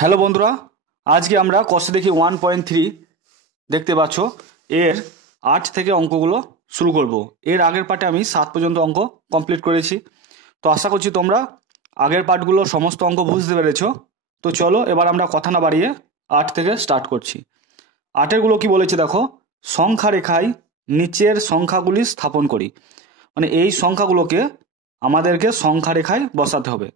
Hello বন্ধুরা, আজকে আমরা কষে দেখি 1.3 দেখতে পাচ্ছ এর 8 থেকে অঙ্কগুলো শুরু করব। এর আগের পার্টে আমি 7 পর্যন্ত অঙ্ক কমপ্লিট করেছি। তো আশা করছি তোমরা আগের পার্টগুলো সমস্ত অঙ্ক বুঝতে পেরেছো। তো চলো এবার আমরা কথা না বাড়িয়ে 8 থেকে স্টার্ট করছি। 8এরগুলো কি বলেছে দেখো, সংখ্যা রেখায় নিচের সংখ্যাগুলি স্থাপন করি। মানে এই সংখ্যাগুলোকে আমাদেরকে সংখ্যা রেখায় বসাতে হবে।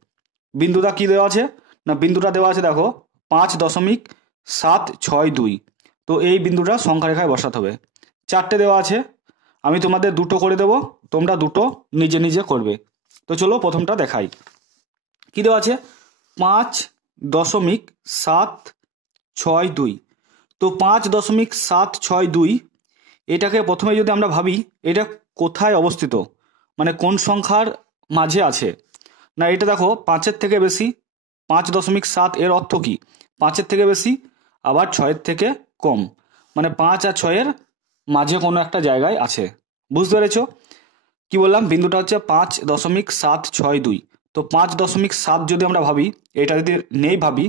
বিন্দুটা কি দেওয়া আছে না, বিন্দুটা দেওয়া আছে দেখো 5.762। তো এই বিন্দুটা সংখ্যা রেখায় বসাতে হবে। 4টে দেওয়া আছে, আমি তোমাদের দুটো করে দেব, তোমরা দুটো নিজে নিজে করবে। তো চলো প্রথমটা দেখাই। কি দেওয়া আছে 5.762। তো 5.762 এটাকে প্রথমে যদি আমরা ভাবি এটা কোথায় অবস্থিত, মানে কোন সংখ্যার মাঝে আছে না, এটা দেখো 5-এর থেকে বেশি। 5.7 এর অর্থ কি 5-এর থেকে বেশি, আবার 6-এর থেকে কম, মানে 5 আর 6-এর মাঝে কোনো একটা জায়গায় আছে। বুঝতে পেরেছ কি বললাম? বিন্দুটা হচ্ছে 5.762। তো 5.7 যদি আমরা ভাবি, এটা যদি নেই ভাবি,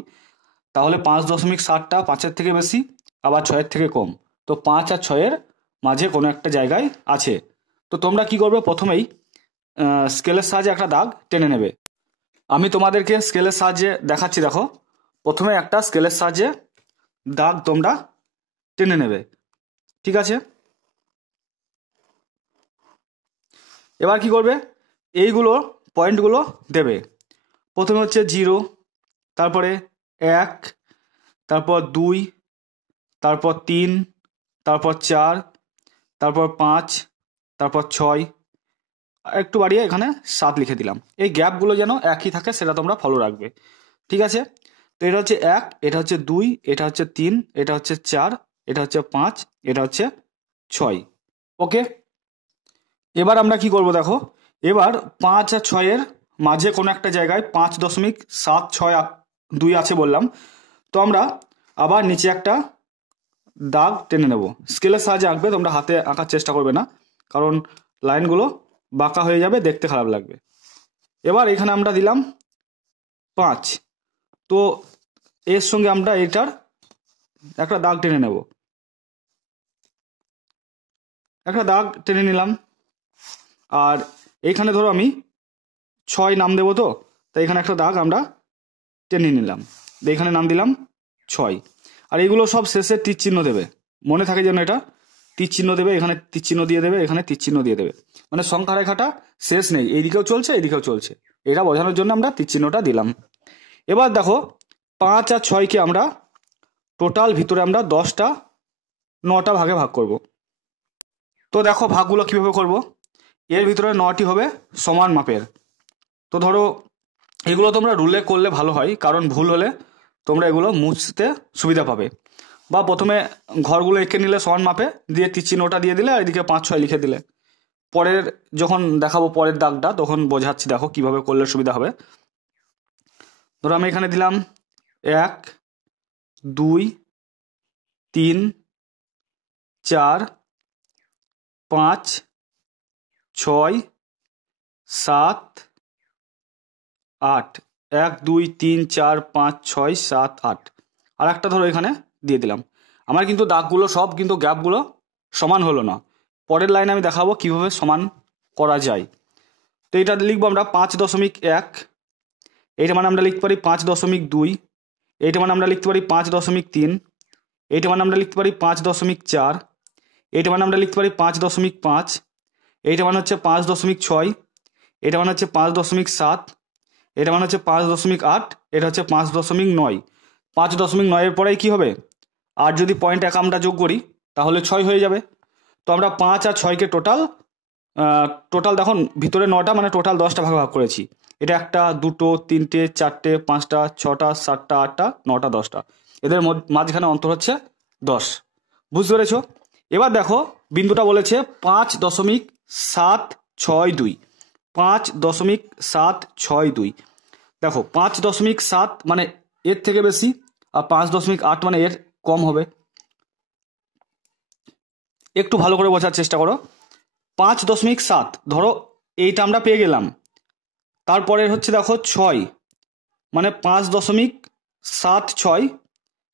তাহলে 5.7টা 5-এর থেকে বেশি, আবার 6-এর থেকে কম। তো 5 আর 6-এর মাঝে কোনো একটা জায়গায় আছে। তো তোমরা কি করবে, প্রথমেই স্কেলের সাহায্যে একটা দাগ টেনে নেবে। আমি তোমাদেরকে স্কেলের সাহায্যে দেখাচ্ছি। দেখো, প্রথমে একটা স্কেলের সাহায্যে দাগ তোমরা টেনে নেবে, ঠিক আছে? এবার কি করবে, এইগুলো পয়েন্টগুলো দেবে। প্রথমে হচ্ছে 0, তারপরে 1, তারপর 2, তারপর 3, তারপর 4, তারপর 5, তারপর 6, একটু বাড়িয়ে এখানে 7 লিখে দিলাম। এই গ্যাপগুলো যেন একই থাকে সেটা তোমরা ফলো রাখবে, ঠিক আছে? তো এটা হচ্ছে 1, এটা হচ্ছে 2, এটা হচ্ছে 3, এটা হচ্ছে 4, এটা হচ্ছে 5, এটা হচ্ছে 6। ওকে, এবার আমরা কি করব দেখো, এবার 5 আর 6-এর মাঝে কোনো একটা জায়গায় 5.762 আছে বললাম। তো আমরা আবার নিচে একটা দাগ টেনে নেব। স্কেলের সাহায্যে আঁকবে, তোমরা হাতে আঁকার চেষ্টা করবে না, কারণ লাইনগুলো বাঁকা হয়ে যাবে, দেখতে খারাপ লাগবে। এবার এখানে আমরা দিলাম 5। তো এর সঙ্গে আমরা এটার একটা দাগ টেনে নেব, একটা দাগ টেনে নিলাম। আর এইখানে ধরো আমি 6 নাম দেবো, তো তাই এখানে একটা দাগ আমরা টেনে নিলাম, এখানে নাম দিলাম 6। আর এগুলো সব শেষে তীর চিহ্ন দেবে, মনে থাকে যেন এটা তীর চিহ্ন দেবে, এখানে তীর চিহ্ন দিয়ে দেবে, এখানে তীর চিহ্ন দিয়ে দেবে, মানে সংখ্যা রেখাটা শেষ নেই, এইদিকেও চলছে এইদিকেও চলছে, এটা বোঝানোর জন্য আমরা তীর চিহ্নটা দিলাম। এবার দেখো 5 আর 6-কে আমরা টোটাল ভিতরে আমরা 10টা 9টা ভাগে ভাগ করব। তো দেখো ভাগগুলো কিভাবে করব, এর ভিতরে 9টি হবে সমান মাপের। তো ধরো এগুলো তোমরা রুলে করলে ভালো হয়, কারণ ভুল হলে তোমরা এগুলো মুছতে সুবিধা পাবে। বা প্রথমে ঘরগুলো এঁকে নিলে সমান মাপে, দিয়ে তীর চিহ্নটা দিয়ে দিলে, আর এদিকে 5-6 লিখে দিলে। পরের যখন দেখাবো পরের দাগটা, তখন বোঝাচ্ছি দেখো কিভাবে করলে সুবিধা হবে। ধরো আমি এখানে দিলাম 1, 2, 3, 4, 5, 6, 7, 8। 1, 2, 3, 4, 5, 6, 7, 8। আর একটা ধরো এখানে দিয়ে দিলাম। আমার কিন্তু দাগগুলো সব কিন্তু গ্যাপগুলো সমান হলো না, পরের লাইনে আমি দেখাবো কিভাবে সমান করা যায়। তো এটা লিখবো আমরা 5.1, এইটা মানে আমরা লিখতে পারি 5.2, এইটা মানে আমরা লিখতে পারি 5.3, এইটা মানে আমরা লিখতে পারি 5.4, এইটা মানে আমরা লিখতে পারি 5.5, এইটা মানে হচ্ছে 5.6, এটা মানে হচ্ছে 5.7, এটা মানে হচ্ছে 5.8, এটা হচ্ছে 5.9। 5.9-এর পরেই কি হবে, আর যদি পয়েন্ট 1 আমরা যোগ করি তাহলে 6 হয়ে যাবে। তো আমরা 5 আর 6-কে টোটাল দেখুন ভিতরে 9টা, মানে টোটাল 10টা ভাগ ভাগ করেছি। এটা 1, 2, 3, 4, 5, 6, 7, 8, 9, 10টা, এদের মাঝখানে অন্তর হচ্ছে 10। বুঝতে পেরেছো? এবার দেখো বিন্দুটা বলেছে 5.762, 5.762। দেখো 5.7 মানে এর থেকে বেশি, আর 5.8 মানে এর কম হবে। একটু ভালো করে বোঝার চেষ্টা করো। 5.7 ধরো এইটা আমরা পেয়ে গেলাম, তারপরে হচ্ছে দেখো 6, মানে 7 6,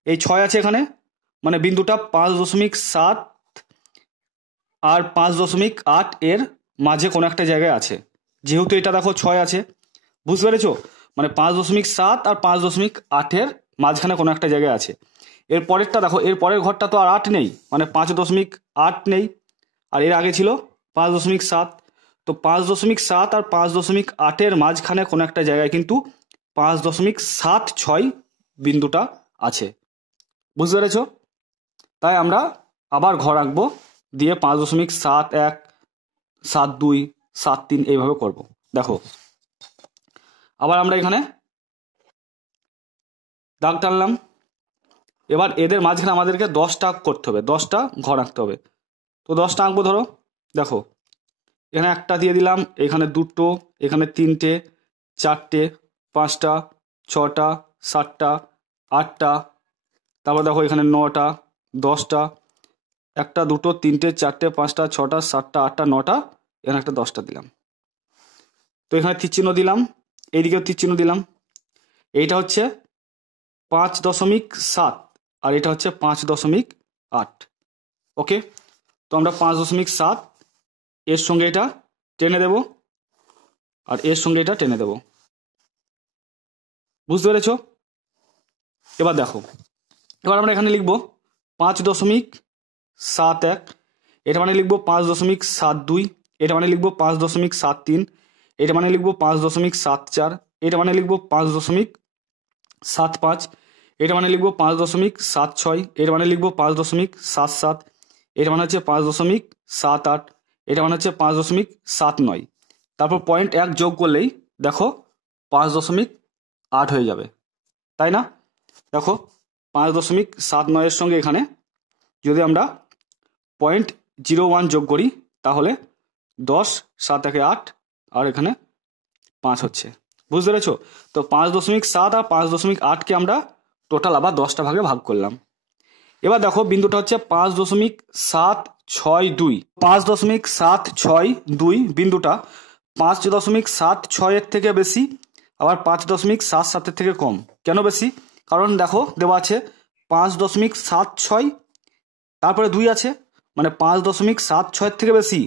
এই 6 আছে এখানে, মানে বিন্দুটা 5.7 আর 5.8 এর মাঝে কোনো একটা জায়গায় আছে। যেহেতু এটা দেখো 6 আছে, বুঝতে পেরেছো? মানে 5.7 আর 5.8 মাঝখানে কোনো একটা জায়গায় আছে। এর পরেরটা দেখো, এর পরের ঘরটা তো আর 8 নেই, মানে 5.8 নেই, আর এর আগে ছিল 5.7। তো 5.7 আর 5.8 মাঝখানে কোনো একটা জায়গায় কিন্তু 5.76 বিন্দুটা আছে, বুঝতে পেরেছো? তাই আমরা আবার ঘর আঁকবো, দিয়ে 5.71, 72, 73 এইভাবে করব। দেখো আবার আমরা এখানে দাগ টানলাম। এবার এদের মাঝখানে আমাদেরকে 10টা করতে হবে, 10টা ঘর আঁকতে হবে। তো 10টা আঁকবো। ধরো দেখো, এখানে একটা দিয়ে দিলাম, এখানে 2টো, এখানে 3টে, 4টে, 5টা, 6টা, 7টা, 8টা, তারপর দেখো এখানে 9টা, 10টা, 1, 2, 3, 4, 5, 6, 7, 8, 9টা, এখানে একটা 10টা দিলাম। তো এখানে তীর চিহ্ন দিলাম, এইদিকেও তীর চিহ্ন দিলাম। এইটা হচ্ছে 5.7 আর এটা হচ্ছে 5.8। ওকে, তো আমরা 5.7 এর সঙ্গে এটা টেনে দেব, আর এর সঙ্গে এটা টেনে দেব, বুঝতে পেরেছো? এবার দেখো, এবার আমরা এখানে লিখবো 5.71, এটা মানে লিখবো 5.72, এটা মানে লিখবো 5.73, এটা মানে লিখবো 5.74, এটা মানে লিখবো 5.75, এটা মানে লিখবো 5.76, এটা মানে লিখবো 5.77, এটা মানে হচ্ছে 5.78, এটা মানে হচ্ছে 5.79। তারপর 0.1 যোগ করলেই দেখো 5.8 হয়ে যাবে, তাই না? দেখো 5.79 এর সঙ্গে এখানে যদি আমরা 0.01 যোগ করি, তাহলে 10, 7 একে 8, আর এখানে 5 হচ্ছে, বুঝতে পেরেছো? তো 5.7 আর 5.8কে আমরা টোটাল আবার 10টা ভাগে ভাগ করলাম। এবার দেখো বিন্দুটা হচ্ছে 5.762, 5.762 বিন্দুটা 5.76 এর থেকে বেশি, আবার 5.77 এর থেকে কম। কেন বেশি? কারণ দেখো দেওয়া আছে 5.76, তারপরে 2 আছে, মানে 5.76 থেকে বেশি,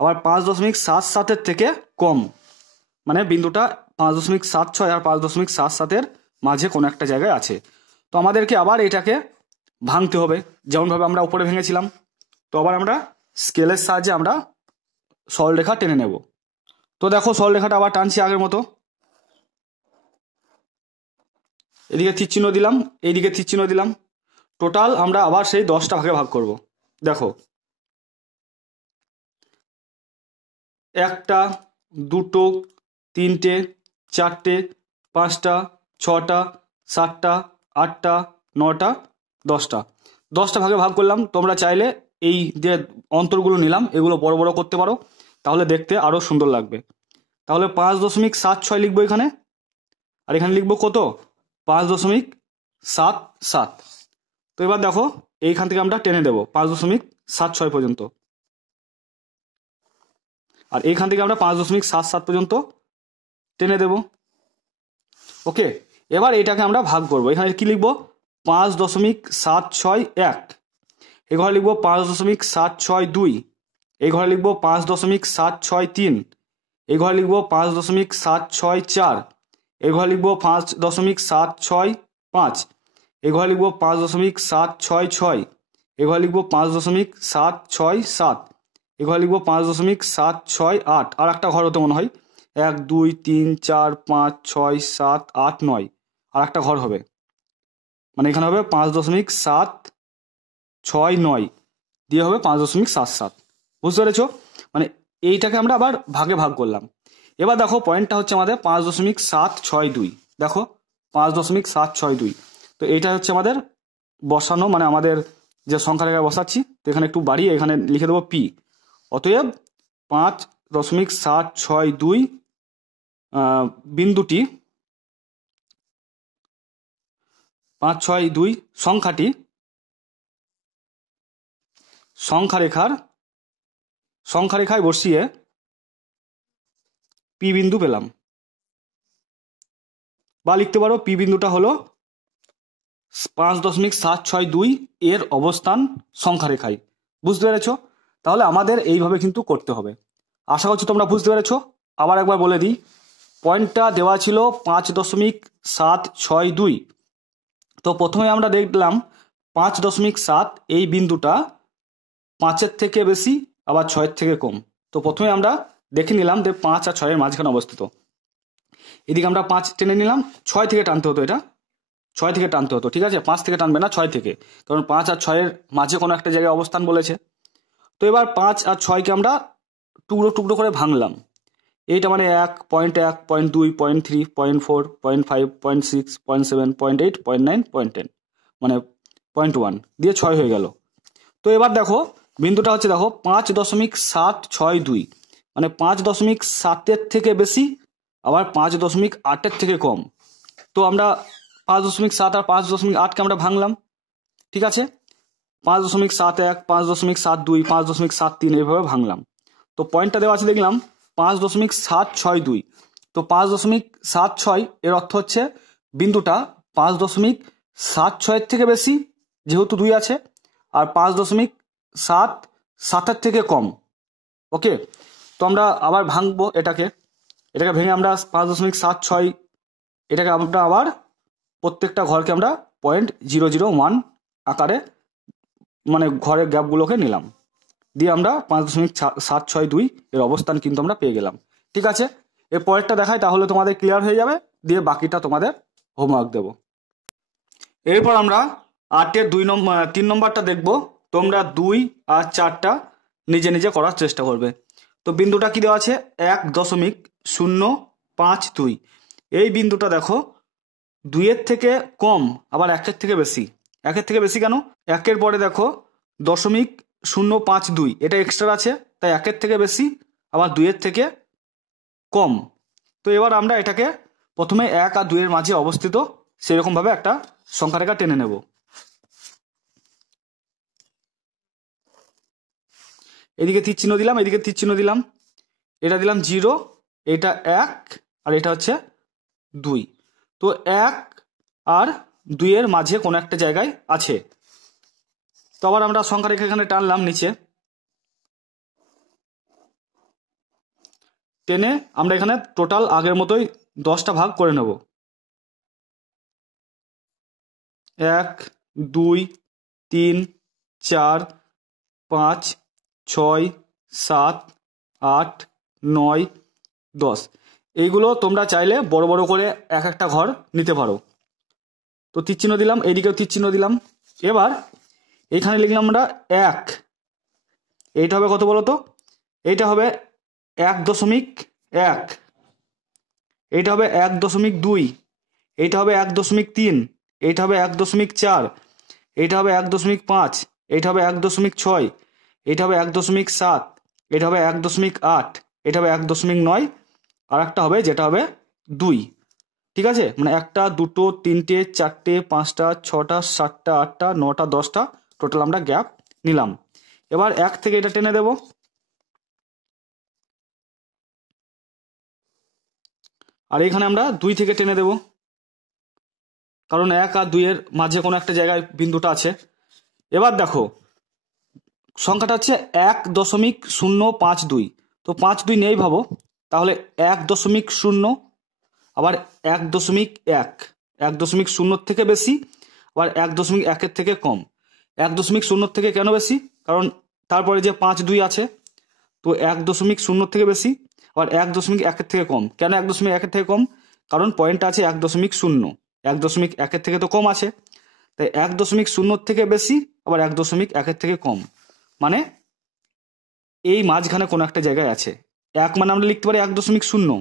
আবার 5.77 থেকে কম, মানে বিন্দুটা 5.76 আর 5.77 মাঝে কোনো একটা জায়গায় আছে। তো আমাদেরকে আবার এটাকে ভাঙতে হবে, যেমনভাবে আমরা উপরে ভেঙেছিলাম। তো আবার আমরা স্কেলের সাহায্যে আমরা সরলরেখা টেনে নেব। তো দেখো সরলরেখাটা আবার টানছি আগের মতো, এদিকে তীর চিহ্ন দিলাম, এইদিকে তীর চিহ্ন দিলাম। টোটাল আমরা আবার সেই 10টা ভাগে ভাগ করব। দেখো 1টা, 2টো, 3টে, 4টে, 5টা, 6টা, 7টা, 8টা, 9টা, 10টা, 10টা ভাগে ভাগ করলাম। তোমরা চাইলে এই যে অন্তরগুলো নিলাম এগুলো বড় বড় করতে পারো, তাহলে দেখতে আরো সুন্দর লাগবে। তাহলে 5.76 লিখবো এখানে, আর এখানে লিখবো কত? 5.77। তো এবার দেখো এইখান থেকে আমরা টেনে দেবো 5.76 পর্যন্ত, আর এইখান থেকে আমরা 5.77 পর্যন্ত টেনে দেব। ওকে, এবার এটাকে আমরা ভাগ করব। এখানে কি লিখবো? 5.761, এই ঘরে লিখবো 5.762, এই ঘরে লিখবো 5.763, এই ঘরে লিখবো 5.764, এই ঘরে লিখবো 5.765, এই ঘরে লিখবো 5.766, এই ঘরে লিখবো 5.767, এই ঘরে লিখবো 5.768, আর একটা ঘর হতে মনে হয় 1, 2, 3, 4, 5, 6, 7, 8, 9, আর একটা ঘর হবে, মানে এখানে হবে 5.769 দিয়ে হবে 5.77, বুঝতে পেরেছো? মানে এইটাকে আমরা আবার ভাগে ভাগ করলাম। এবার দেখো পয়েন্টটা হচ্ছে আমাদের 5.762, দেখো 5.762। তো এইটা হচ্ছে আমাদের বসানো, মানে আমাদের যে সংখ্যা রেখায় বসাচ্ছি, তো এখানে একটু বাড়িয়ে এখানে লিখে দেবো পি। অতএব 5.762 বিন্দুটি, 562 সংখ্যাটি সংখ্যা রেখায় বসিয়ে পি বিন্দু পেলাম, বা লিখতে পারো পি বিন্দুটা হলো 5.762 এর অবস্থান সংখ্যা রেখায়। বুঝতে পেরেছ? তাহলে আমাদের এইভাবে কিন্তু করতে হবে। আশা করছি তোমরা বুঝতে পেরেছ। আবার একবার বলে দিই, পয়েন্টটা দেওয়া ছিল 5.762। তো প্রথমে আমরা দেখলাম 5.7 এই বিন্দুটা 5-এর থেকে বেশি আবার 6-এর থেকে কম। তো প্রথমে আমরা দেখে নিলাম যে 5 আর 6-এর মাঝখানে অবস্থিত। এদিকে আমরা 5 টেনে নিলাম, 6 থেকে টানতে হতো, এটা 6 থেকে টানতে হতো, ঠিক আছে? 5 থেকে টানবে না, 6 থেকে, কারণ 5 আর 6-এর মাঝে কোনো একটা জায়গায় অবস্থান বলেছে। তো এবার 5 আর 6-কে আমরা টুকরো টুকরো করে ভাঙলাম। এইটা মানে 1, 0.1, 0.2, 0.3, 0.4, 0.5, 0.6, 0.7, 0.8, 0.9, 0.10, মানে 0.1 দিয়ে 6 হয়ে গেল। তো এবার দেখো বিন্দুটা হচ্ছে, দেখো 5.762, মানে 5.7-এর থেকে বেশি আবার 5.8-এর থেকে কম। তো আমরা 5.7 আর 5.8-কে আমরা ভাঙলাম, ঠিক আছে? 5.71, 5.72, 5.73 এইভাবে ভাঙলাম। তো পয়েন্টটা দেওয়া আছে দেখলাম 5.762। তো 5.76 এর অর্থ হচ্ছে বিন্দুটা 5.76-এর থেকে বেশি, যেহেতু 2 আছে, আর 5.77-এর থেকে কম। ওকে, তো আমরা আবার ভাঙবো এটাকে ভেঙে আমরা 5.76, এটাকে আমরা আবার প্রত্যেকটা ঘরকে আমরা 0.001 আকারে, মানে ঘরের গ্যাপগুলোকে নিলাম, দিয়ে আমরা 5.762 এর অবস্থান কিন্তু আমরা পেয়ে গেলাম। ঠিক আছে, এর পরেরটা দেখাই, তাহলে তোমাদের ক্লিয়ার হয়ে যাবে, দিয়ে বাকিটা তোমাদের হোমওয়ার্ক দেব। এরপর আমরা 8-এর 3 নম্বরটা দেখব। তোমরা 2 আর 4টা নিজে নিজে করার চেষ্টা করবে। তো বিন্দুটা কি দেওয়া আছে, 1.052। এই বিন্দুটা দেখো 2-এর থেকে কম আবার 1-এর থেকে বেশি। 1-এর থেকে বেশি কেন? 1-এর পরে দেখো 0.052, এটা এক্সট্রা আছে, তাই 1-এর থেকে বেশি আবার 2-এর থেকে কম। তো এবার আমরা এটাকে প্রথমে 1 আর 2-এর মাঝে অবস্থিত সেরকম ভাবে একটা সংখ্যা রেখা টেনে নেব। এদিকে তীর চিহ্ন দিলাম, এদিকে তীর চিহ্ন দিলাম, এটা দিলাম 0, এটা 1 আর এটা হচ্ছে 2। তো 1 আর 2-এর মাঝে কোনো একটা জায়গায় আছে। তো আবার আমরা সংখ্যা রেখা এখানে টানলাম নিচে, টেনে আমরা এখানে টোটাল আগের মতোই 10টা ভাগ করে নেব। 1, 2, 3, 4, 5, 6, 7, 8, 9, 10। এইগুলো তোমরা চাইলে বড় বড় করে এক একটা ঘর নিতে পারো। তো তীর চিহ্ন দিলাম, এইদিকেও তীর চিহ্ন দিলাম। এবার এইখানে লিখলাম আমরা 1, এইটা হবে কত বলো তো? এইটা হবে 1.1, এইটা হবে 1.2, এইটা হবে 1.3, এইটা হবে 1.4, এইটা হবে 1.5, এইটা হবে 1.6, এইটা হবে 1.7, এটা হবে 1.8, এটা হবে 1.9, আর একটা হবে যেটা হবে 2। ঠিক আছে, মানে 1, 2, 3, 4, 5, 6, 7, 8, 9, 10টা টোটাল আমরা গ্যাপ নিলাম। এবার 1 থেকে এটা টেনে দেব, আর এখানে আমরা 2 থেকে টেনে দেব, কারণ 1 আর 2-এর মাঝে কোনো একটা জায়গায় বিন্দুটা আছে। এবার দেখো সংখ্যাটা হচ্ছে 1.052। তো 5-2 নেই ভাবো, তাহলে 1.0, আবার 1.1, 1.0 থেকে বেশি আবার 1.1-এর থেকে কম। 1.0 থেকে কেন বেশি? কারণ তারপরে যে 5-2 আছে, তো 1.0 থেকে বেশি আবার 1.1-এর থেকে কম। কেন 1.1-এর থেকে কম? কারণ পয়েন্টটা আছে 1.0, 1.1-এর থেকে তো কম আছে, তাই 1.0 থেকে বেশি আবার 1.1-এর থেকে কম, মানে এই মাঝখানে কোনো একটা জায়গায় আছে। 1 মানে আমরা লিখতে পারি 1.0,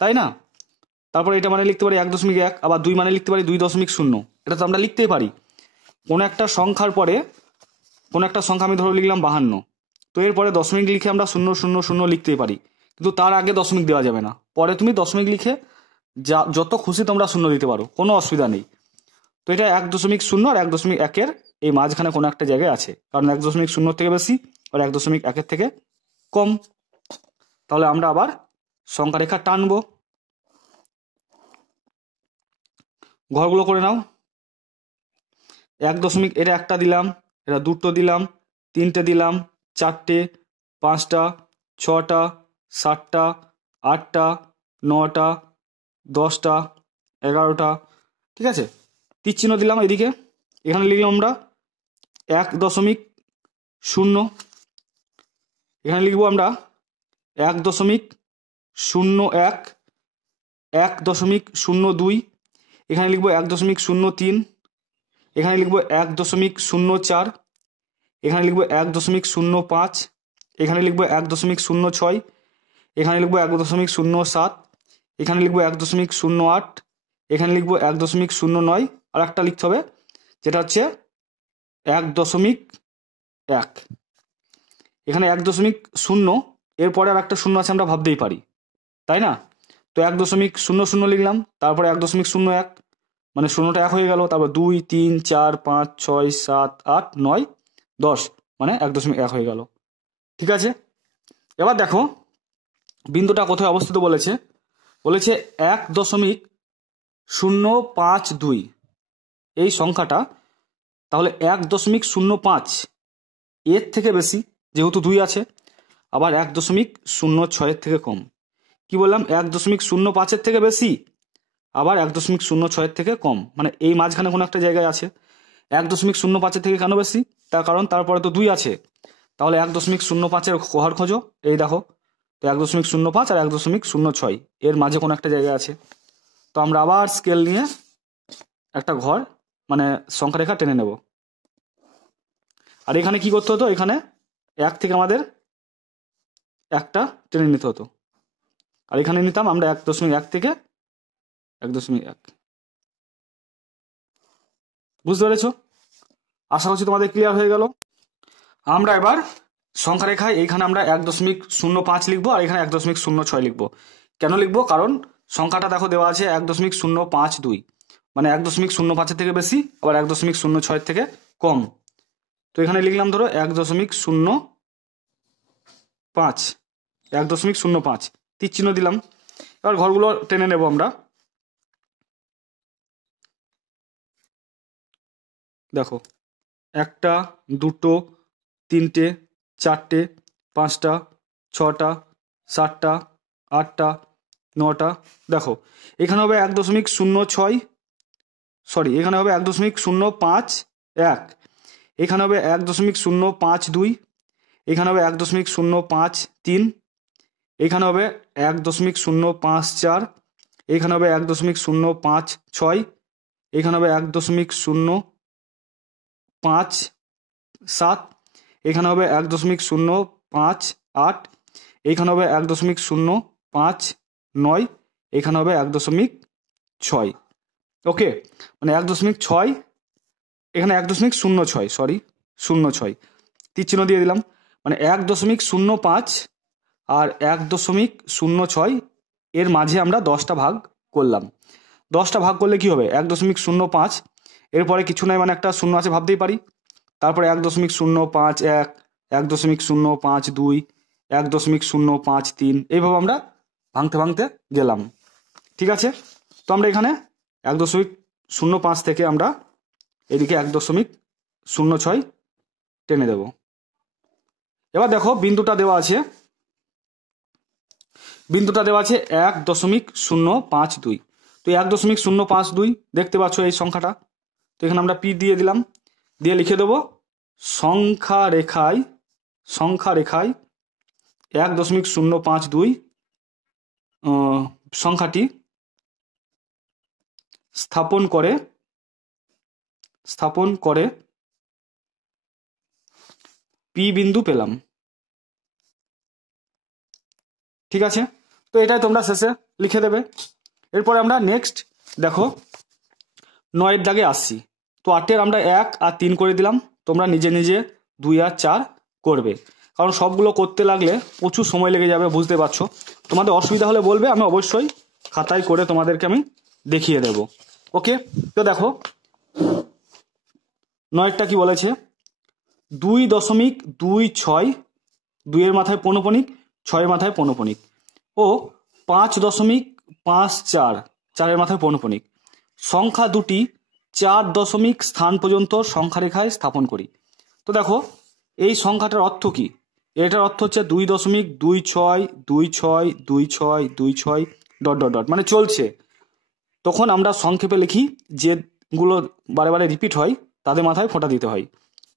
তাই না? তারপরে এটা মানে লিখতে পারি 1.1, আবার 2 মানে লিখতে পারি 2.0। এটা তো আমরা লিখতেই পারি। কোনো একটা সংখ্যার পরে কোনো একটা সংখ্যা আমি ধরে লিখলাম 52, তো এরপরে দশমিক লিখে আমরা 000 লিখতেই পারি, কিন্তু তার আগে দশমিক দেওয়া যাবে না। পরে তুমি দশমিক লিখে যত খুশি তোমরা 0 দিতে পারো, কোনো অসুবিধা নেই। তো এটা 1.0 আর 1.1-এর এই মাঝখানে কোনো একটা জায়গায় আছে, কারণ 1.0 থেকে বেশি আর 1.1-এর থেকে কম। তাহলে আমরা আবার সংখ্যা রেখা টানবো, ঘরগুলো করে নাও। এটা একটা দিলাম, এটা দুটো দিলাম, তিনটে দিলাম, চারটে, পাঁচটা, ছটা, সাতটা, আটটা, নটা, 10টা, 11টা। ঠিক আছে, তীর চিহ্ন দিলাম এদিকে। এখানে লিখলাম আমরা 1.0, এখানে লিখবো আমরা 1.01, 1.02, এখানে লিখবো 1.03, এখানে লিখবো 1.04, এখানে লিখবো 1.05, এখানে লিখবো 1.06, এখানে লিখবো 1.07, এখানে লিখবো 1.08, এখানে লিখবো 1.09, আর একটা লিখতে হবে যেটা হচ্ছে 1.1। এখানে 1.0, এরপরে আর একটা শূন্য আছে, আমরা ভাবতেই পারি, তাই না? তো 1.00 লিখলাম, তারপরে 1.01, মানে শূন্যটা 1 হয়ে গেল, তারপর 2, 3, 4, 5, 6, 7, 8, 9, 10, মানে 1.1 হয়ে গেল। ঠিক আছে, এবার দেখো বিন্দুটা কোথায় অবস্থিত বলেছে। 1.052 এই সংখ্যাটা তাহলে 1.05 এর থেকে বেশি, যেহেতু 2 আছে, আবার 1.06 থেকে কম। কি বললাম? 1.05 থেকে বেশি, আবার 1.06 থেকে কম, মানে এই মাঝখানে কোনো একটা জায়গায় আছে। 1.05 থেকে কেন বেশি? তার কারণ তারপরে তো 2 আছে, তাহলে 1.05 ঘর খোঁজো। এই দেখো, তো 1.05 আর 1.06 এর মাঝে কোনো একটা জায়গা আছে। তো আমরা আবার স্কেল নিয়ে একটা ঘর মানে সংখ্যা রেখা টেনে নেব। আর এখানে কি করতে হতো? এখানে 1 থেকে আমাদের একটা টেনে নিতে হতো, আর এখানে নিতাম আমরা 1.1 থেকে 1.1। বুঝতে পেরেছ? আশা করছি তোমাদের ক্লিয়ার হয়ে গেল। আমরা এবার সংখ্যা রেখায় এইখানে আমরা 1.05 লিখবো, আর এখানে 1.06 লিখবো। কেন লিখবো? কারণ সংখ্যাটা দেখো দেওয়া আছে 1.052, মানে 1.05 থেকে বেশি, আবার 1.06 থেকে কম। তো এখানে লিখলাম ধরো 1.05, তীর চিহ্ন দিলাম। এবার ঘরগুলো টেনে নেব আমরা। দেখো, 1টা, 2টো, 3টে, 4টে, 5টা, 6টা, 7টা, 8টা, 9টা। দেখো এখানে হবে 1.06, সরি এখানে হবে 1.051, এখানে হবে 1.052, এখানে হবে 1.053, এখানে হবে 1.054, এখানে হবে 1.056, এখানে হবে 1.057, এখানে হবে 1.058, এখানে হবে 1.059, এখানে হবে 1.6। ওকে, মানে 1.6, এখানে 1.06, সরি 06, তীর চিহ্ন দিয়ে দিলাম। মানে 1.05 আর 1.06 এর মাঝে আমরা 10টা ভাগ করলাম। 10টা ভাগ করলে কি হবে? 1.05, এরপরে কিছু নাই, মানে একটা শূন্য আছে ভাবতেই পারি। তারপরে 1.051, 1.052, 1.053, এইভাবে আমরা ভাঙতে ভাঙতে গেলাম। ঠিক আছে, তো আমরা এখানে 1.05 থেকে আমরা এদিকে 1.06 টেনে দেব। এবার দেখো বিন্দুটা দেওয়া আছে 1.052। তো 1.052 দেখতে পাচ্ছ এই সংখ্যাটা। তো এখানে আমরা পি দিয়ে দিলাম, দিয়ে লিখে দেবো সংখ্যা রেখায় 1.052 সংখ্যাটি স্থাপন করে পি বিন্দু পেলাম। ঠিক আছে, তো এটাই তোমরা শেষে লিখে দেবে। এরপরে আমরা নেক্সট দেখো 9 এর দাগে আসছি। তো 8-এর আমরা 1 আর 3 করে দিলাম, তোমরা নিজে নিজে 2 আর 4 করবে, কারণ সবগুলো করতে লাগলে প্রচুর সময় লেগে যাবে, বুঝতে পারছো। তোমাদের অসুবিধা হলে বলবে, আমি অবশ্যই খাতায় করে তোমাদেরকে আমি দেখিয়ে দেব। ওকে, তো দেখো 9টা কি বলেছে? 2.26, 2 এর মাথায় পৌনঃপুনিক, 6 এর মাথায় পৌনঃপুনিক, ও 5.54, 4 এর মাথায় পৌনঃপুনিক সংখ্যা দুটি 4 দশমিক স্থান পর্যন্ত সংখ্যা রেখায় স্থাপন করি। তো দেখো এই সংখ্যাটার অর্থ কি, এটার অর্থ হচ্ছে 2.26262626 ডট ডট ডট মানে চলছে। তখন আমরা সংক্ষেপে লিখি, যেগুলো বারে বারে রিপিট হয় তাদের মাথায় ফোঁটা দিতে হয়।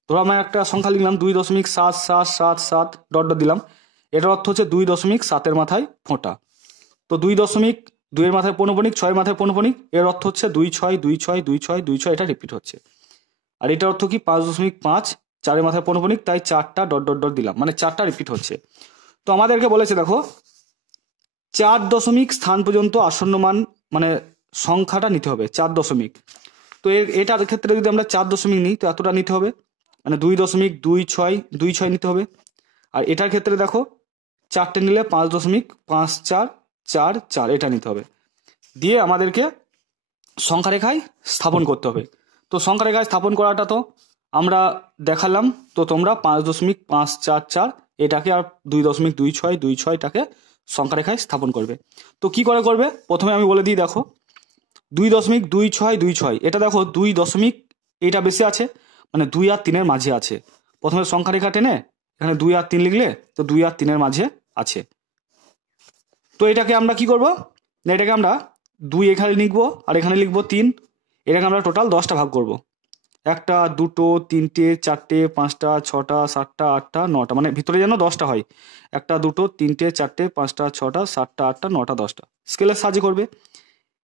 ধরো আমি একটা সংখ্যা লিখলাম 2.7777 ডট ডট দিলাম, এটার অর্থ হচ্ছে 2.7 মাথায় ফোঁটা। তো 2.2 এর মাথায় পৌনঃপুনিক, 6 এর মাথায় পৌনঃপুনিক, এর অর্থ হচ্ছে 26262626, এটা রিপিট হচ্ছে। আর এটার অর্থ কি 5.5, 4 এর মাথায় পৌনঃপুনিক, তাই 4টা ডট ডট ডট দিলাম, মানে 4টা রিপিট হচ্ছে। তো আমাদেরকে বলেছে দেখো 4 দশমিক স্থান পর্যন্ত আসন্ন মান মানে সংখ্যাটা নিতে হবে 4 দশমিক। তো এটার ক্ষেত্রে যদি আমরা 4 দশমিক নিই তো এতটা নিতে হবে, মানে 2.2626 নিতে হবে। আর এটার ক্ষেত্রে দেখো 4টে নিলে 5.5444 এটা নিতে হবে। দিয়ে আমাদেরকে সংখ্যা রেখায় স্থাপন করতে হবে। তো সংখ্যা রেখায় স্থাপন করাটা তো আমরা দেখালাম, তো তোমরা 5.544 এটাকে আর 2.2626টাকে সংখ্যা রেখায় স্থাপন করবে। তো কি করে করবে প্রথমে আমি বলে দিই, দেখো 2.2626 এটা দেখো 2 দশমিক এটা বেশি আছে, মানে 2 আর 3-এর মাঝে আছে। প্রথমে সংখ্যা রেখা টেনে এখানে 2 আর 3 লিখলে তো 2 আর 3-এর মাঝে আছে। তো এটাকে আমরা কি করব না, এটাকে আমরা 2 এখানে লিখবো আর এখানে লিখবো 3, এটাকে আমরা টোটাল 10টা ভাগ করব। 1টা 2টো 3টে 4টে 5টা 6টা 7টা 8টা 9টা, মানে ভিতরে যেন 10টা হয়। 1টা 2টো 3টে 4টে 5টা 6টা 7টা 8টা 9টা 10টা স্কেলের সাহায্যে করবে।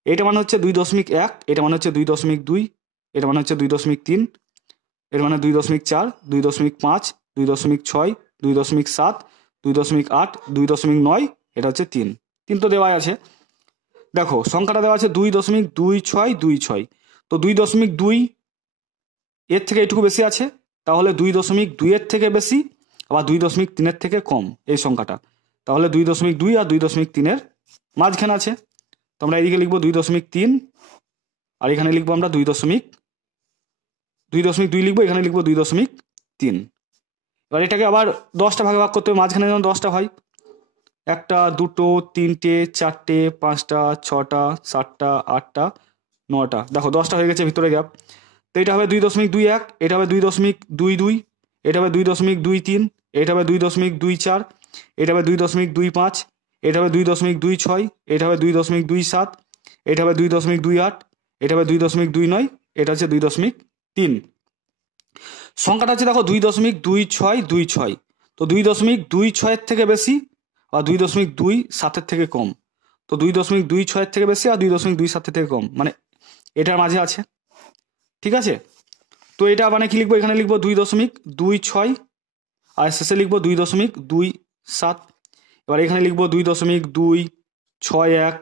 এটা মানে হচ্ছে 2.1, এটা মানে হচ্ছে 2.2, এটা মানে হচ্ছে 2.3, এটা মানে 2.4, 2.5, 2.6, 2.7, 2.8, 2.9, এটা হচ্ছে 3 তো দেওয়া আছে। দেখো সংখ্যাটা দেওয়া আছে 2.2626, তো 2.2 এর থেকে এটুকু বেশি আছে, তাহলে 2.2 এর থেকে বেশি, আবার 2.3-এর থেকে কম এই সংখ্যাটা, তাহলে 2.2 আর 2.3-এর মাঝখানে আছে। তো আমরা এদিকে লিখবো 2.3 আর এখানে লিখবো আমরা 2.2 লিখবো, এখানে লিখবো 2.3। এবার এটাকে আবার 10টা ভাগে ভাগ করতে হবে, মাঝখানে যেন 10টা হয়। 1টা 2টো 3টে 4টে 5টা 6টা 7টা 8টা 9টা, দেখো 10টা হয়ে গেছে ভিতরে গ্যাপ। তো এটা হবে 2.21, এটা হবে 2.22, এটা হবে 2.23, এটা হবে 2.24, এটা হবে 2.25, এটা হবে 2.26, এটা হবে 2.27, এটা হবে 2.28, এটা হবে 2.29, এটা হচ্ছে 2.3। সংখ্যাটা হচ্ছে দেখো 2.2626, তো 2.26-এর থেকে বেশি আর 2.27-এর থেকে কম। তো 2.26-এর থেকে বেশি আর 2.27-এর থেকে কম, মানে এটার মাঝে আছে। ঠিক আছে, তো এটা মানে কি লিখবো, এখানে লিখবো 2.26 আর শেষে লিখবো 2.27। এবার এখানে লিখবো 2.261,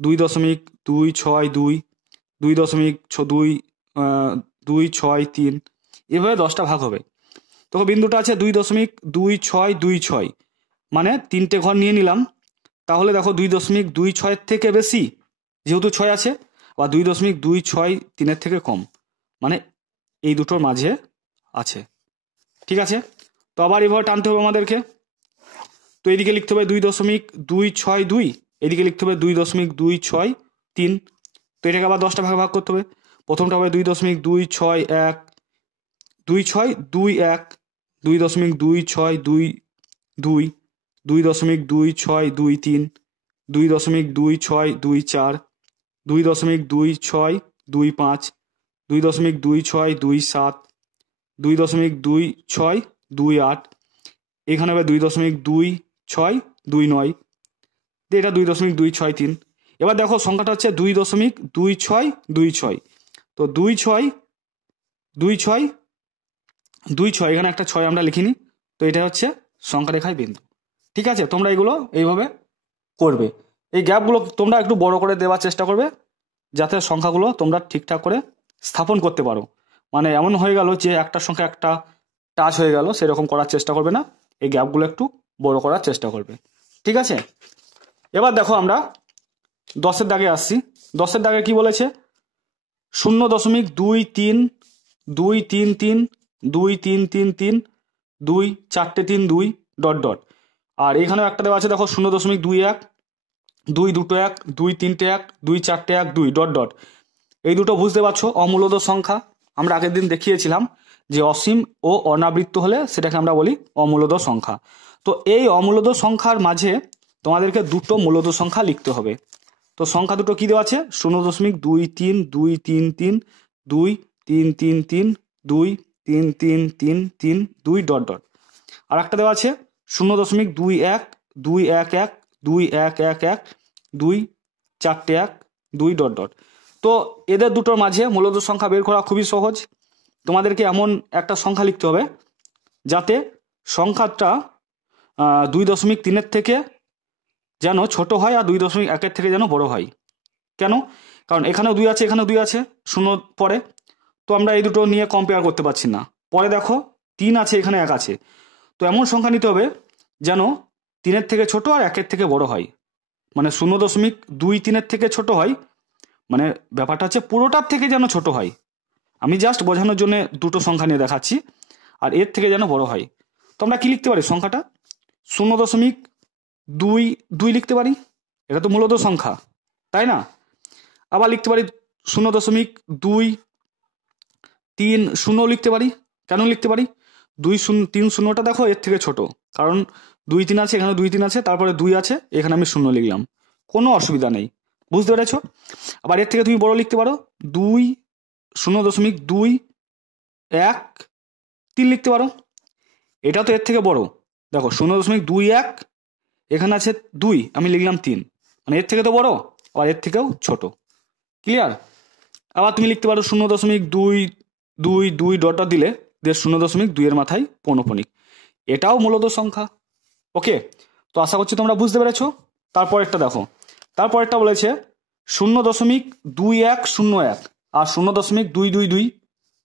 2.262, 2.263, এভাবে 10টা ভাগ হবে। তো বিন্দুটা আছে 2.2626, মানে 3টে ঘর নিয়ে নিলাম। তাহলে দেখো 2.26-এর থেকে বেশি যেহেতু 6 আছে, বা 2.263-এর থেকে কম, মানে এই দুটোর মাঝে আছে। ঠিক আছে, তো আবার এভাবে টানতে হবে আমাদেরকে। তো এদিকে লিখতে হবে 2.262, এদিকে লিখতে হবে 2.263। তো এটাকে আবার 10টা ভাগ ভাগ করতে হবে। প্রথমটা হবে 2.261, 2621, 2.2622, 2.2623, 2.2624, 2.2625, 2.2627, 2.2628, এখানে হবে 2.2629, এটা 2.263। এবার দেখো সংখ্যাটা হচ্ছে 2.2626, তো 2626, এখানে একটা 6 আমরা লিখিনি, তো এটা হচ্ছে সংখ্যা রেখায় বিন্দু। ঠিক আছে, তোমরা এগুলো এইভাবে করবে। এই গ্যাপগুলো তোমরা একটু বড় করে দেওয়ার চেষ্টা করবে, যাতে সংখ্যাগুলো তোমরা ঠিকঠাক করে স্থাপন করতে পারো। মানে এমন হয়ে গেল যে একটার সংখ্যা একটা টাচ হয়ে গেল, সেরকম করার চেষ্টা করবে না, এই গ্যাপগুলো একটু বড় করার চেষ্টা করবে। ঠিক আছে, এবার দেখো আমরা 10-এর দাগে আসছি। 10-এর দাগে কি বলেছে, 0.23, 233, 2333, 2, 4টে 3, 2 ডট ডট। আর এখানেও একটা দেওয়া আছে দেখো 0.21, 2 2টো 1, 2 3টে 1, 2 4টে 1, 2 ডট ডট। এই দুটো বুঝতে পারছো অমূলদ সংখ্যা। আমরা আগের দিন দেখিয়েছিলাম যে অসীম ও অনাবৃত্ত হলে সেটাকে আমরা বলি অমূলদ সংখ্যা। তো এই অমূলদ সংখ্যার মাঝে তোমাদেরকে দুটো মূলদ সংখ্যা লিখতে হবে। তো সংখ্যা দুটো কি দেওয়া আছে? 0.2323232332 ডট ডট। আর একটা দেওয়া আছে 0.212112111241 ডট ডট। তো এদের দুটোর মাঝে মূলদ সংখ্যা বের করা খুবই সহজ। তোমাদেরকে এমন একটা সংখ্যা লিখতে হবে যাতে সংখ্যাটা 2.3 থেকে যেন ছোট হয় আর 2.1 থেকে যেন বড় হয়। কেন? কারণ এখানেও 2 আছে, এখানেও 2 আছে, 0 পরে। তো আমরা এই দুটো নিয়ে কম্পেয়ার করতে পারছি না। পরে দেখো 3 আছে, এখানে 1 আছে। তো এমন সংখ্যা নিতে হবে যেন 3 থেকে ছোট আর 1 থেকে বড় হয়। মানে 0.23 থেকে ছোট হয়, মানে ব্যাপারটা হচ্ছে পুরোটার থেকে যেন ছোট হয়। আমি জাস্ট বোঝানোর জন্য দুটো সংখ্যা নিয়ে দেখাচ্ছি, আর এর থেকে যেন বড় হয়। তো আমরা কি লিখতে পারি? সংখ্যাটা 0.22 লিখতে পারি, এটা তো মূলত সংখ্যা, তাই না? আবার লিখতে পারি 0.230 লিখতে পারি। কেন লিখতে পারি? 2-0-3 দেখো এর থেকে ছোট, কারণ 2-3 আছে, এখানে 2-3 আছে, তারপরে 2 আছে, এখানে আমি 0 লিখলাম, কোনো অসুবিধা নেই। বুঝতে পেরেছো? আবার এর থেকে তুমি বড় লিখতে পারো, 0.21 লিখতে পারো, এটা তো এর থেকে বড়। দেখো 0.21, এখানে আছে 2, আমি লিখলাম 3, মানে এর থেকে তো বড়, আবার এর থেকেও ছোট। ক্লিয়ার? আবার তুমি লিখতে পারো 0.222 ডট ডট দিলে 0.2 এর মাথায় পৌনঃপুনিক, এটাও মূলত সংখ্যা। ওকে, তো আশা করছি তোমরা বুঝতে পেরেছো। তারপরেরটা দেখো, তারপরেরটা বলেছে 0.2101 আর 0.222,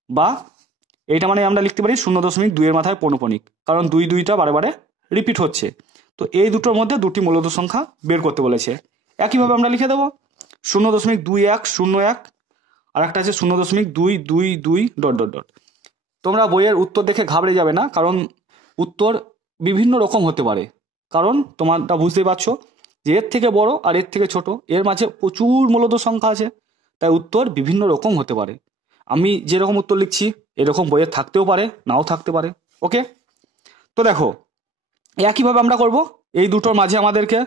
বা এইটা মানে আমরা লিখতে পারি 0.2 এর মাথায় পৌনঃপুনিক, কারণ 2টা বারে বারে রিপিট হচ্ছে। তো এই দুটোর মধ্যে দুটি মূলত সংখ্যা বের করতে বলেছে। একইভাবে আমরা লিখে দেবো 0.2101, আর একটা আছে 0.222 ডট ডট ডট। তোমরা বইয়ের উত্তর দেখে ঘাবড়ে যাবে না, কারণ উত্তর বিভিন্ন রকম হতে পারে। কারণ তোমরা বুঝতেই পারছো যে এর থেকে বড় আর এর থেকে ছোট, এর মাঝে প্রচুর মূলত সংখ্যা আছে, তাই উত্তর বিভিন্ন রকম হতে পারে। আমি যেরকম উত্তর লিখছি এরকম বইয়ে থাকতেও পারে, নাও থাকতে পারে। ওকে, তো দেখো একইভাবে আমরা করব। এই দুটোর মাঝে আমাদেরকে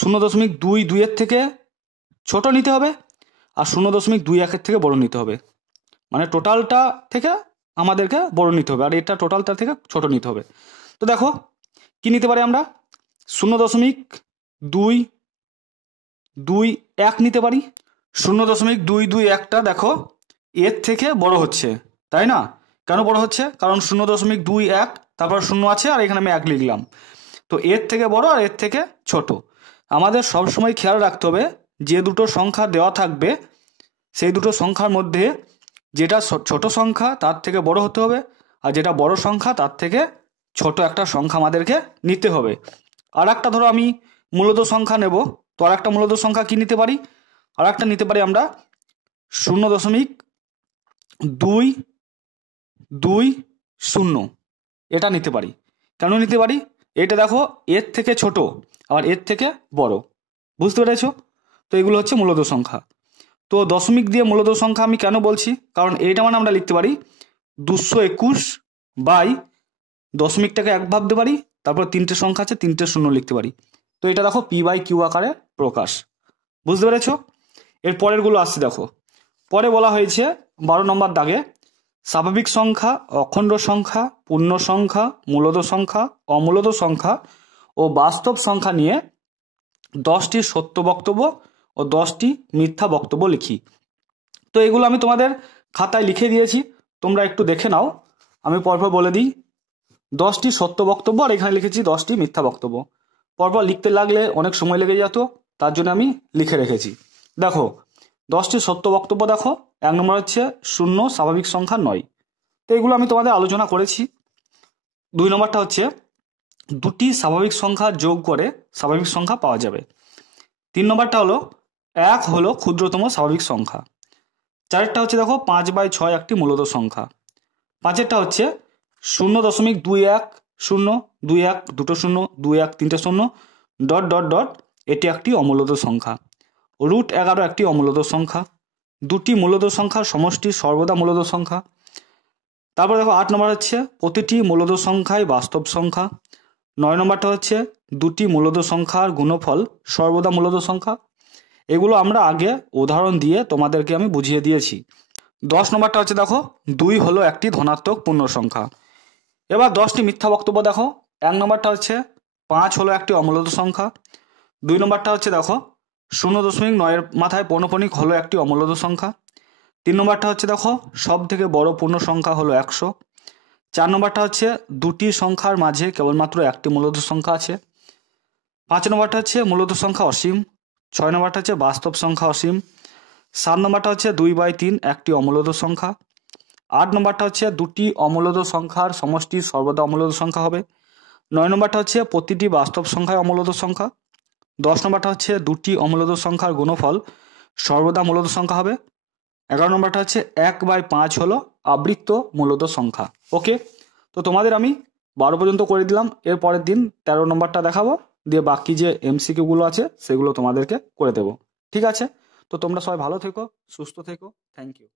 0.22 এর থেকে ছোট নিতে হবে, আর 0.21 থেকে বড় নিতে হবে। মানে টোটালটা থেকে আমাদেরকে বড় নিতে হবে, আর এটা টোটালটা থেকে ছোট নিতে হবে। তো দেখো কি নিতে পারি আমরা? 0.221 নিতে পারি। 0.221টা দেখো এর থেকে বড় হচ্ছে, তাই না? কেন বড় হচ্ছে? কারণ 0.21, তারপর 0 আছে, আর এখানে আমি 1 লিখলাম। তো এর থেকে বড় আর এর থেকে ছোট। আমাদের সবসময় খেয়াল রাখতে হবে যে দুটো সংখ্যা দেওয়া থাকবে সেই দুটো সংখ্যার মধ্যে যেটা ছোট সংখ্যা তার থেকে বড় হতে হবে, আর যেটা বড় সংখ্যা তার থেকে ছোট একটা সংখ্যা আমাদেরকে নিতে হবে। আর একটা ধরো আমি মূলত সংখ্যা নেব, তো আর একটা মূলত সংখ্যা কি নিতে পারি? আর একটা নিতে পারি আমরা 0.220, এটা নিতে পারি। কেন নিতে পারি? এটা দেখো এর থেকে ছোট আবার এর থেকে বড়। বুঝতে পেরেছো? তো এগুলো হচ্ছে মূলত সংখ্যা। তো দশমিক দিয়ে মূলত সংখ্যা আমি কেন বলছি? কারণ এইটা মানে আমরা লিখতে পারি 221 বাই দশমিকটাকে 1 ভাবতে পারি, তারপর 3টে সংখ্যা আছে, 3টে 0 লিখতে পারি। তো এটা দেখো p/q আকারে প্রকাশ। বুঝতে পেরেছো? এর পরের গুলো আসছে দেখো। পরে বলা হয়েছে 12 নম্বর দাগে স্বাভাবিক সংখ্যা, অখণ্ড সংখ্যা, পূর্ণ সংখ্যা, মূলদ সংখ্যা, অমূলদ সংখ্যা ও বাস্তব সংখ্যা নিয়ে 10টি সত্য বক্তব্য ও 10টি মিথ্যা বক্তব্য লিখি। তো এগুলো আমি তোমাদের খাতায় লিখে দিয়েছি, তোমরা একটু দেখে নাও। আমি পরপর বলে দিই 10টি সত্য বক্তব্য, আর এখানে লিখেছি 10টি মিথ্যা বক্তব্য। পরপর লিখতে লাগলে অনেক সময় লেগে যেত, তার জন্য আমি লিখে রেখেছি। দেখো 10টি সত্য বক্তব্য দেখো। 1 নম্বর হচ্ছে 0 স্বাভাবিক সংখ্যা নয়। তো এগুলো আমি তোমাদের আলোচনা করেছি। 2 নম্বরটা হচ্ছে 2টি স্বাভাবিক সংখ্যা যোগ করে স্বাভাবিক সংখ্যা পাওয়া যাবে। 3 নম্বরটা হলো 1 হলো ক্ষুদ্রতম স্বাভাবিক সংখ্যা। 4টা হচ্ছে দেখো 5/6 একটি মূলদ সংখ্যা। 5এরটা হচ্ছে 0.21 21 দুটো 0 21 3টে 0 ডট ডট ডট, এটি একটি অমূলদ সংখ্যা। √11 একটি অমূলদ সংখ্যা। দুটি মূলদ সংখ্যার সমষ্টি সর্বদা মূলদ সংখ্যা। তারপর দেখো 8 নম্বর হচ্ছে প্রতিটি মূলদ সংখ্যাই বাস্তব সংখ্যা। 9 নম্বরটা হচ্ছে দুটি মূলদ সংখ্যার গুণফল সর্বদা মূলদ সংখ্যা। এগুলো আমরা আগে উদাহরণ দিয়ে তোমাদেরকে আমি বুঝিয়ে দিয়েছি। 10 নম্বরটা হচ্ছে দেখো 2 হলো একটি ধনাত্মক পূর্ণ সংখ্যা। এবার 10টি মিথ্যা বক্তব্য দেখো। 1 নম্বরটা হচ্ছে 5 হলো একটি অমূলদ সংখ্যা। 2 নম্বরটা হচ্ছে দেখো 0.9 মাথায় পৌনঃপুনিক হলো একটি অমূলদ সংখ্যা। 3 নম্বরটা হচ্ছে দেখো সব থেকে বড় পূর্ণ সংখ্যা হলো 100। 4 নম্বরটা হচ্ছে দুটি সংখ্যার মাঝে কেবলমাত্র একটি মূলদ সংখ্যা আছে। 5 নম্বরটা হচ্ছে মূলদ সংখ্যা অসীম। 6 নম্বরটা হচ্ছে বাস্তব সংখ্যা অসীম। 7 নম্বরটা হচ্ছে 2/3 একটি অমূলদ সংখ্যা। 8 নম্বরটা হচ্ছে দুটি অমূলদ সংখ্যার সমষ্টি সর্বদা অমূলদ সংখ্যা হবে। 9 নম্বরটা হচ্ছে প্রতিটি বাস্তব সংখ্যায় অমূলদ সংখ্যা। 10 নম্বরটা হচ্ছে দুটি অমূলদ সংখ্যার গুণফল সর্বদা মূলদ সংখ্যা হবে। 11 নম্বরটা হচ্ছে 1/5 হলো আবৃত্ত মূলদ সংখ্যা। ওকে, তো তোমাদের আমি 12 পর্যন্ত করে দিলাম। এর পরের দিন 13 নম্বরটা দেখাবো, দিয়ে বাকি যে এমসিকিউগুলো আছে সেগুলো তোমাদেরকে করে দেবো। ঠিক আছে, তো তোমরা সবাই ভালো থেকো, সুস্থ থেকো। Thank you.